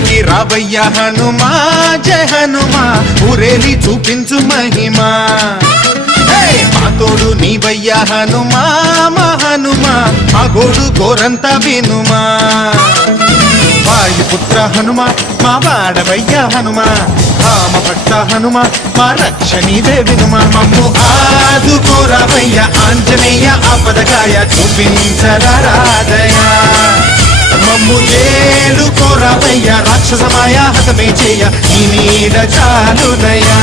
ఊరికి రావయ్య హనుమా జయ హనుమా ఊరేలి చూపించు మహిమా మా తోడు నీవయ్య హనుమా మా హనుమా మా గోడు గోరంత వినుమా వాయుపుత్ర హనుమా మా వాడవయ్య హనుమా రామభట్ట హనుమా మా రక్షణీదే వినుమా మమ్ము ఆదుకోరావయ్య ఆంజనేయ ఆపదగాయ చూపించరాదయ మమ్ము ఏలుకోరావయ్య రాక్షసమాయ హతమే చేయ ఈ నీడ చాలునయా